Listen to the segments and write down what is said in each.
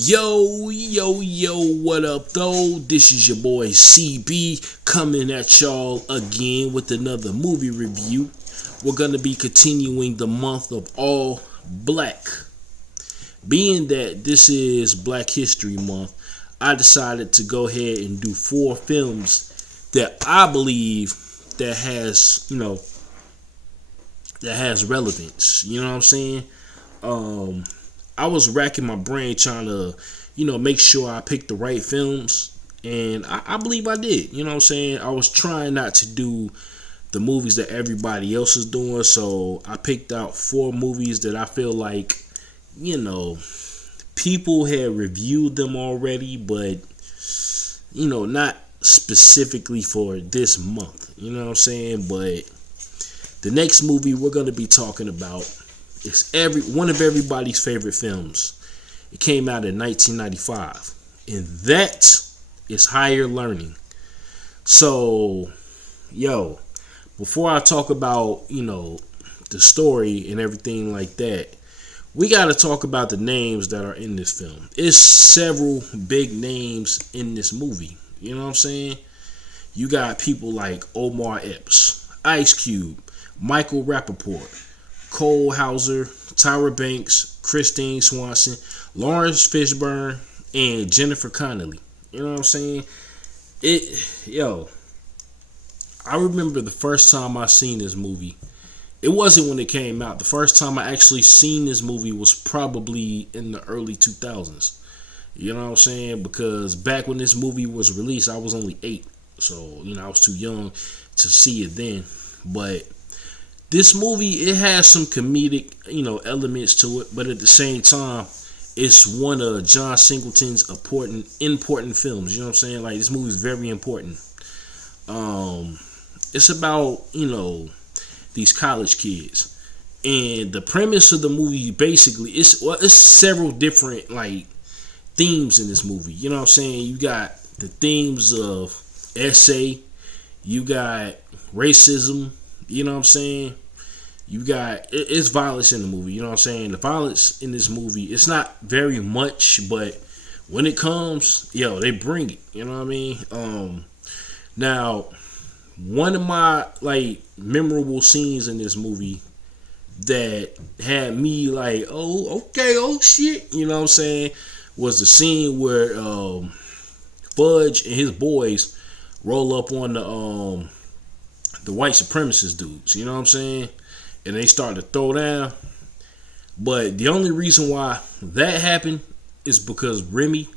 Yo, what up, though? This is your boy CB coming at y'all again with another movie review. We're going to be continuing the month of all black. Being that this is Black History Month, I decided to go ahead and do 4 films that I believe that has relevance. You know what I'm saying? I was racking my brain trying to, make sure I picked the right films. And I believe I did. You know what I'm saying? I was trying not to do the movies that everybody else is doing. So I picked out 4 movies that I feel like, people had reviewed them already. But, not specifically for this month. You know what I'm saying? But the next movie we're going to be talking about, it's one of everybody's favorite films. It came out in 1995, and that is Higher Learning. So, before I talk about, the story and everything like that, we got to talk about the names that are in this film. It's several big names in this movie. You know what I'm saying? You got people like Omar Epps, Ice Cube, Michael Rappaport, Cole Hauser, Tyra Banks, Christy Swanson, Lawrence Fishburne, and Jennifer Connelly. You know what I'm saying? I remember the first time I seen this movie. It wasn't when it came out. The first time I actually seen this movie was probably in the early 2000s. You know what I'm saying? Because back when this movie was released, I was only 8. So, I was too young to see it then. But this movie, it has some comedic, elements to it, but at the same time, it's one of John Singleton's important films. You know what I'm saying? Like, this movie is very important. It's about, these college kids, and the premise of the movie basically it's several different themes in this movie. You know what I'm saying? You got the themes of essay, you got racism. You know what I'm saying? You got, it's violence in the movie. You know what I'm saying? The violence in this movie, it's not very much, but when it comes, they bring it. You know what I mean? Now, one of my, memorable scenes in this movie that had me oh shit, you know what I'm saying, was the scene where Fudge and his boys roll up on the white supremacist dudes, you know what I'm saying? And they start to throw down. But the only reason why that happened is because Remy,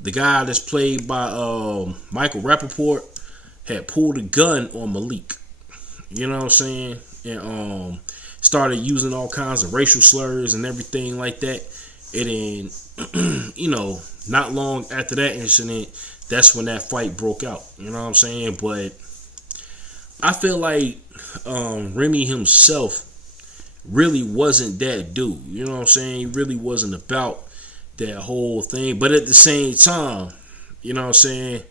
the guy that's played by Michael Rappaport, had pulled a gun on Malik. You know what I'm saying? And started using all kinds of racial slurs and everything like that. And then, not long after that incident, that's when that fight broke out. You know what I'm saying? But I feel like Remy himself really wasn't that dude. You know what I'm saying? He really wasn't about that whole thing. But at the same time, you know what I'm saying,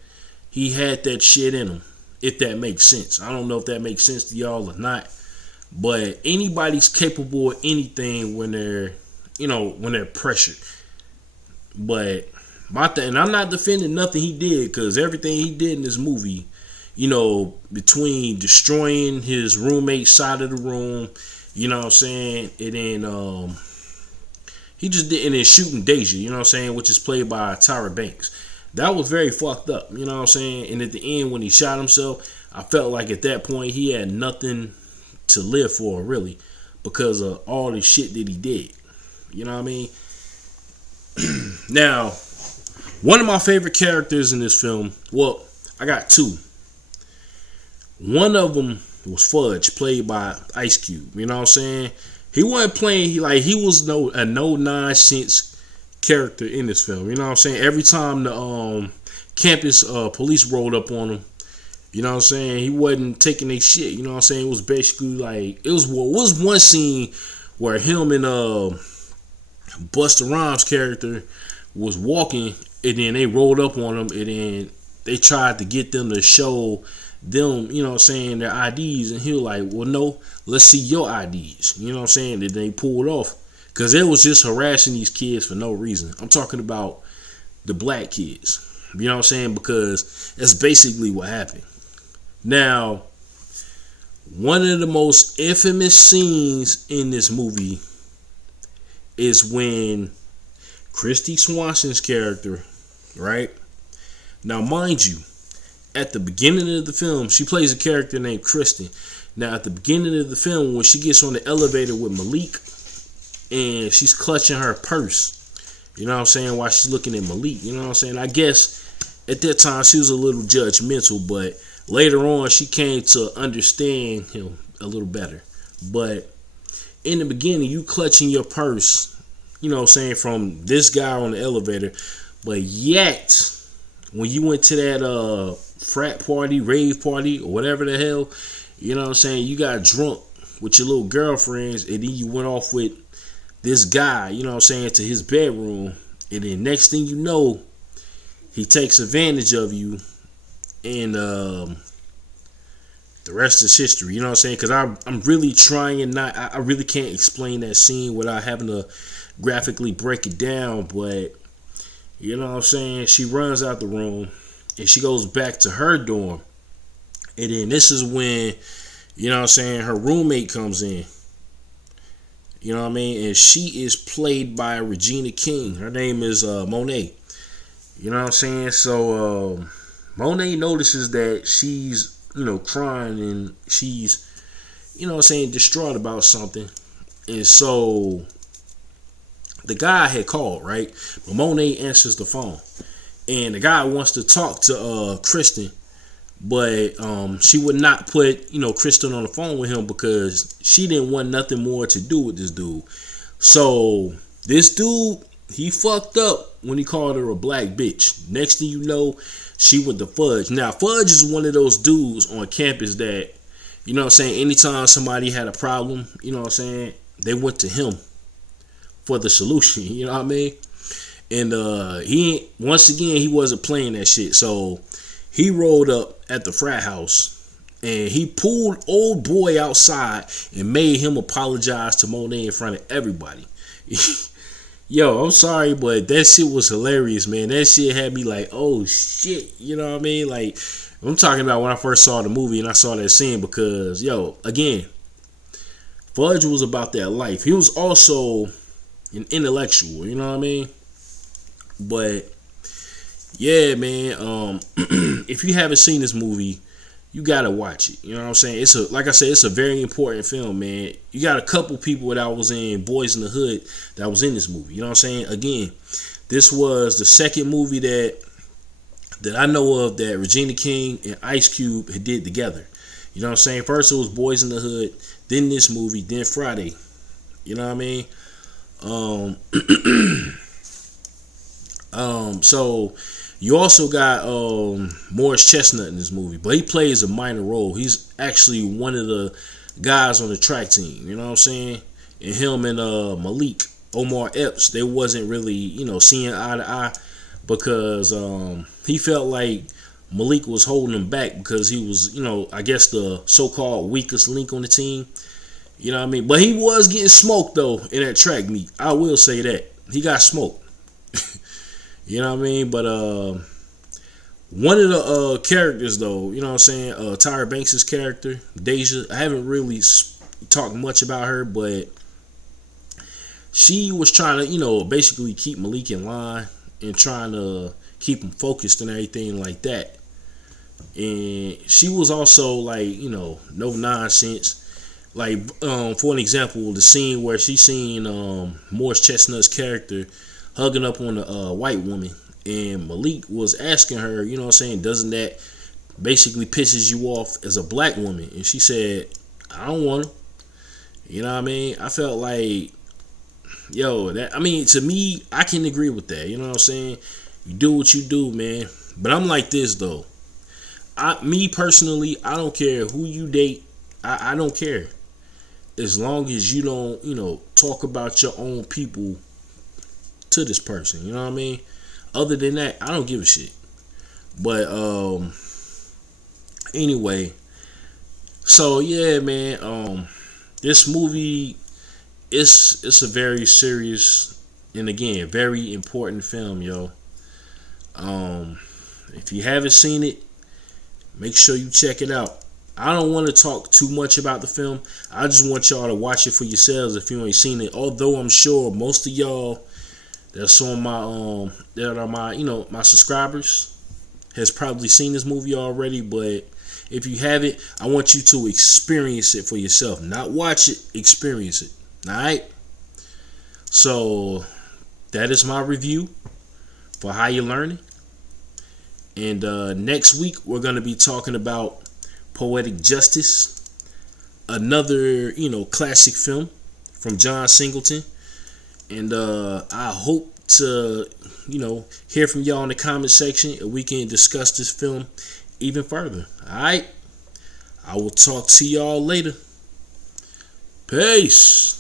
he had that shit in him, if that makes sense. I don't know if that makes sense to y'all or not. But anybody's capable of anything when they're, when they're pressured. But my thing, and I'm not defending nothing he did, because everything he did in this movie, between destroying his roommate's side of the room, you know what I'm saying, and then he just did, and then shooting Deja, you know what I'm saying, which is played by Tyra Banks. That was very fucked up, you know what I'm saying? And at the end, when he shot himself, I felt like at that point he had nothing to live for, really, because of all the shit that he did. You know what I mean? Now, one of my favorite characters in this film, well, I got 2. One of them was Fudge, played by Ice Cube. You know what I'm saying? He wasn't playing, he was a no-nonsense character in this film. You know what I'm saying? Every time the campus police rolled up on him, you know what I'm saying, he wasn't taking their shit. You know what I'm saying? It was basically it was one scene where him and Busta Rhymes' character was walking, and then they rolled up on him, and then they tried to get them to show them, you know what I'm saying, their IDs, and he was like, well, no, let's see your IDs. You know what I'm saying? And they pulled off, because it was just harassing these kids for no reason. I'm talking about the black kids. You know what I'm saying? Because that's basically what happened. Now, one of the most infamous scenes in this movie is when Christy Swanson's character, right? Now, mind you, at the beginning of the film, she plays a character named Christy. Now, at the beginning of the film, when she gets on the elevator with Malik and she's clutching her purse, you know what I'm saying, while she's looking at Malik, you know what I'm saying? I guess at that time she was a little judgmental, but later on she came to understand him a little better. But in the beginning, you clutching your purse, you know what I'm saying, from this guy on the elevator, but yet when you went to that frat party, rave party, or whatever the hell, you know what I'm saying, you got drunk with your little girlfriends, and then you went off with this guy, you know what I'm saying, to his bedroom, and then next thing you know, he takes advantage of you, and the rest is history, you know what I'm saying, because I'm really trying not, I really can't explain that scene without having to graphically break it down, but you know what I'm saying, she runs out the room, and she goes back to her dorm, and then this is when, you know what I'm saying, her roommate comes in. You know what I mean? And she is played by Regina King. Her name is Monet. You know what I'm saying? So Monet notices that she's, you know, crying, and she's, you know what I'm saying, distraught about something. And so the guy had called, right? But Monet answers the phone. And the guy wants to talk to Kristen, but she would not put, you know, Kristen on the phone with him because she didn't want nothing more to do with this dude. So this dude, he fucked up when he called her a black bitch. Next thing you know, she went to Fudge. Now, Fudge is one of those dudes on campus that, you know what I'm saying, anytime somebody had a problem, you know what I'm saying, they went to him for the solution, you know what I mean? And he, once again, he wasn't playing that shit. So he rolled up at the frat house and he pulled old boy outside and made him apologize to Monet in front of everybody. Yo, I'm sorry, but that shit was hilarious, man. That shit had me like, oh shit, you know what I mean? Like, I'm talking about when I first saw the movie and I saw that scene because, yo, again, Fudge was about that life. He was also an intellectual, you know what I mean? But yeah, man, if you haven't seen this movie, you gotta watch it. You know what I'm saying? It's a, like I said, it's a very important film, man. You got a couple people that was in Boys in the Hood that was in this movie. You know what I'm saying? Again, this was the second movie that I know of that Regina King and Ice Cube had did together. You know what I'm saying? First it was Boys in the Hood, then this movie, then Friday. You know what I mean? So you also got Morris Chestnut in this movie, but he plays a minor role. He's actually one of the guys on the track team, you know what I'm saying? And him and Malik, Omar Epps, they wasn't really, you know, seeing eye to eye because he felt like Malik was holding him back because he was, you know, I guess the so-called weakest link on the team. You know what I mean? But he was getting smoked, though, in that track meet. I will say that. He got smoked. You know what I mean? But one of the characters, though, you know what I'm saying, Tyra Banks' character, Deja, I haven't really talked much about her, but she was trying to, you know, basically keep Malik in line and trying to keep him focused and everything like that. And she was also, like, you know, no nonsense. Like, for an example, the scene where she seen Morris Chestnut's character hugging up on a white woman, and Malik was asking her, you know what I'm saying, doesn't that basically pisses you off as a black woman? And she said, I don't want to. You know what I mean? I felt like, yo, that, I mean, to me, I can agree with that. You know what I'm saying? You do what you do, man. But I'm like this, though. Me personally, I don't care who you date. I don't care. As long as you don't, you know, talk about your own people to this person, you know what I mean? Other than that, I don't give a shit. But anyway, so yeah, man, this movie it's a very serious and again very important film, yo. If you haven't seen it, make sure you check it out. I don't want to talk too much about the film. I just want y'all to watch it for yourselves if you ain't seen it. Although I'm sure most of y'all that's on my that are my my subscribers has probably seen this movie already. But if you haven't, I want you to experience it for yourself. Not watch it, experience it. Alright? So that is my review for Higher Learning. And next week we're gonna be talking about Poetic Justice, another classic film from John Singleton. And I hope to hear from y'all in the comment section and we can discuss this film even further. Alright, I will talk to y'all later. Peace.